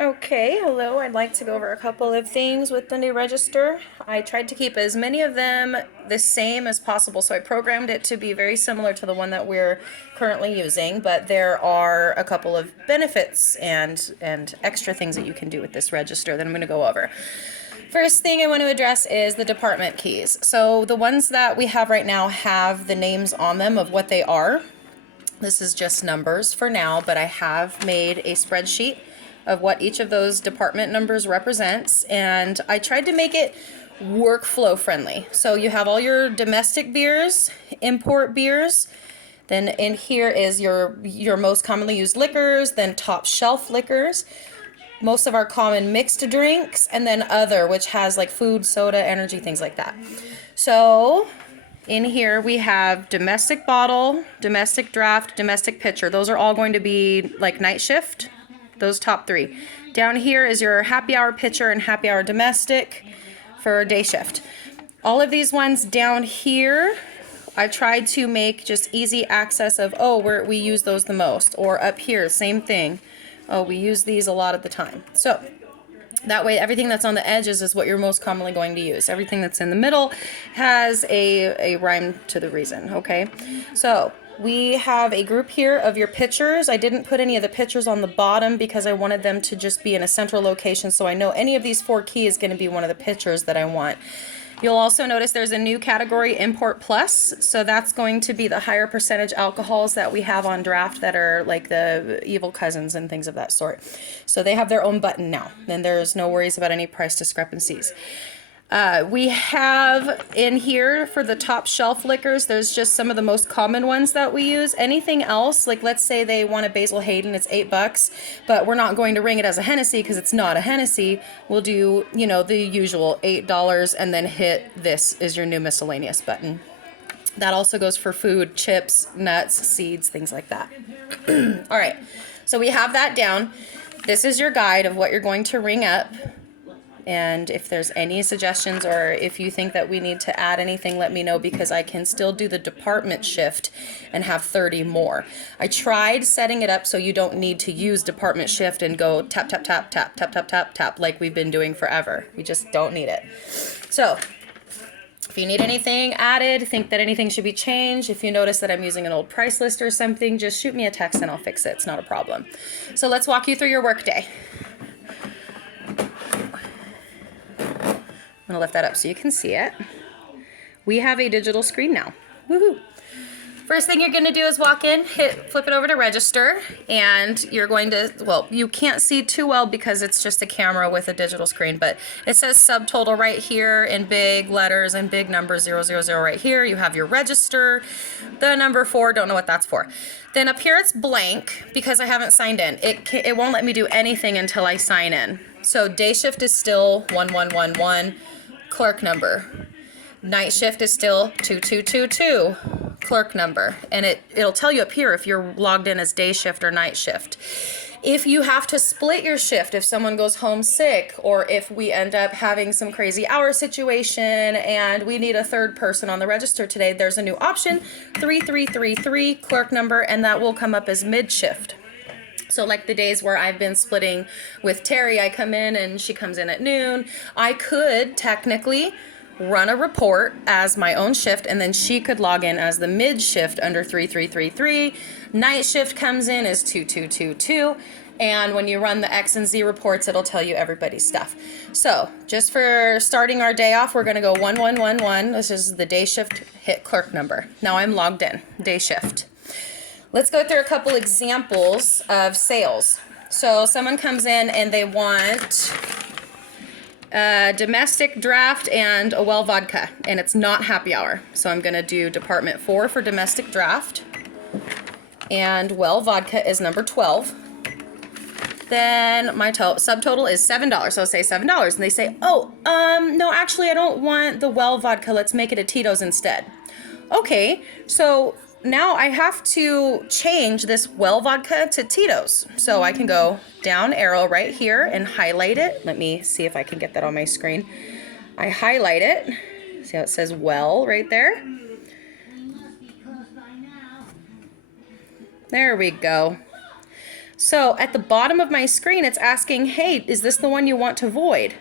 Okay, hello. I'd like to go over a couple of things with the new register. I tried to keep as many of them the same as possible, so I programmed it to be very similar to the one that we're currently using, but there are a couple of benefits and extra things that you can do with this register that I'm going to go over. First thing I want to address is the department keys. So the ones that we have right now have the names on them of what they are. This is just numbers for now, but I have made a spreadsheet of what each of those department numbers represents, and I tried to make it workflow friendly. So you have all your domestic beers, import beers, then in here is your most commonly used liquors, then top shelf liquors, most of our common mixed drinks, and then other, which has like food, soda, energy, things like that. So in here we have domestic bottle, domestic draft, domestic pitcher. Those are all going to be like night shift, those top three. Down here is your happy hour pitcher and happy hour domestic for day shift. All of these ones down here, I tried to make just easy access of, oh, we use those the most. Or up here, same thing. Oh, we use these a lot of the time. So that way, everything that's on the edges is what you're most commonly going to use. Everything that's in the middle has a rhyme to the reason, okay? So we have a group here of your pitchers. I didn't put any of the pitchers on the bottom because I wanted them to just be in a central location, so I know any of these 4 keys is going to be one of the pitchers that I want. You'll also notice there's a new category, Import Plus, so that's going to be the higher percentage alcohols that we have on draft that are like the evil cousins and things of that sort. So they have their own button now, and there's no worries about any price discrepancies. We have in here for the top shelf liquors, there's just some of the most common ones that we use. Anything else, like let's say they want a Basil Hayden, it's $8, but we're not going to ring it as a Hennessy because it's not a Hennessy. We'll do, you know, the usual $8 and then hit this is your new miscellaneous button. That also goes for food, chips, nuts, seeds, things like that. All right, so we have that down. This is your guide of what you're going to ring up. And if there's any suggestions or if you think that we need to add anything, let me know, because I can still do the department shift and have 30 more. I tried setting it up so you don't need to use department shift and go tap, tap, tap, tap, tap, tap, tap, tap, like we've been doing forever. We just don't need it. So if you need anything added, think that anything should be changed, if you notice that I'm using an old price list or something, just shoot me a text and I'll fix it. It's not a problem. So let's walk you through your workday. I'm gonna lift that up so you can see it. We have a digital screen now. Woohoo! First thing you're gonna do is walk in, flip it over to register, and you're going to, well, you can't see too well because it's just a camera with a digital screen, but it says subtotal right here in big letters and big numbers, 000 right here. You have your register, the number 4, don't know what that's for. Then up here it's blank because I haven't signed in. It won't let me do anything until I sign in. So day shift is still 1111. Clerk number. Night shift is still 2222, clerk number. And it'll tell you up here if you're logged in as day shift or night shift. If you have to split your shift, if someone goes home sick, or if we end up having some crazy hour situation and we need a third person on the register today, there's a new option, 3333, clerk number, and that will come up as mid shift. So like the days where I've been splitting with Terry, I come in and she comes in at noon. I could technically run a report as my own shift, and then she could log in as the mid shift under 3333. Night shift comes in as 2222. And when you run the X and Z reports, it'll tell you everybody's stuff. So just for starting our day off, we're gonna go 1111. This is the day shift, hit clerk number. Now I'm logged in, day shift. Let's go through a couple examples of sales. So someone comes in and they want a domestic draft and a well vodka, and it's not happy hour. So I'm gonna do department 4 for domestic draft, and well vodka is number 12. Then my subtotal is $7. So I'll say $7, and they say, oh, no, actually I don't want the well vodka. Let's make it a Tito's instead. Okay, so now I have to change this well vodka to Tito's. So I can go down arrow right here and highlight it. Let me see if I can get that on my screen. I highlight it. See how it says well right there? There we go. So at the bottom of my screen, it's asking, hey, is this the one you want to void?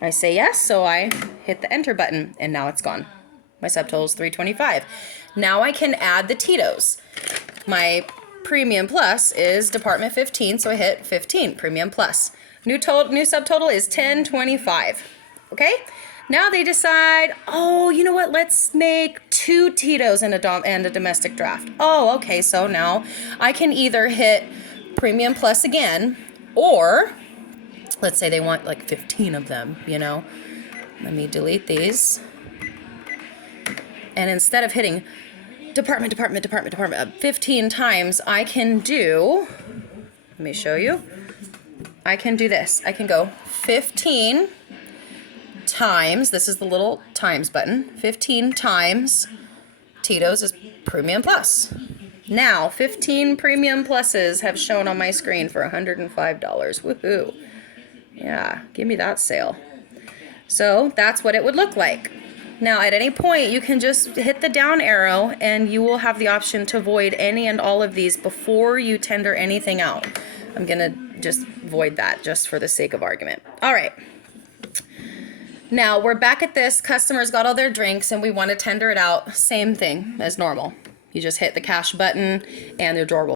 I say yes, so I hit the enter button, and now it's gone. My subtotal is 325. Now I can add the Tito's. My Premium Plus is Department 15, so I hit 15, Premium Plus. New subtotal is 1025. Okay? Now they decide, oh, you know what? Let's make 2 Tito's and a domestic draft. Oh, okay, so now I can either hit Premium Plus again, or let's say they want like 15 of them, you know. Let me delete these. And instead of hitting department 15 times, I can do, let me show you. I can do this. I can go 15 times, this is the little times button, 15 times Tito's is Premium Plus. Now, 15 Premium Pluses have shown on my screen for $105. Woohoo. Yeah, give me that sale. So that's what it would look like. Now, at any point, you can just hit the down arrow and you will have the option to void any and all of these before you tender anything out. I'm going to just void that just for the sake of argument. All right. Now, we're back at this. Customers got all their drinks and we want to tender it out. Same thing as normal. You just hit the cash button and your drawer will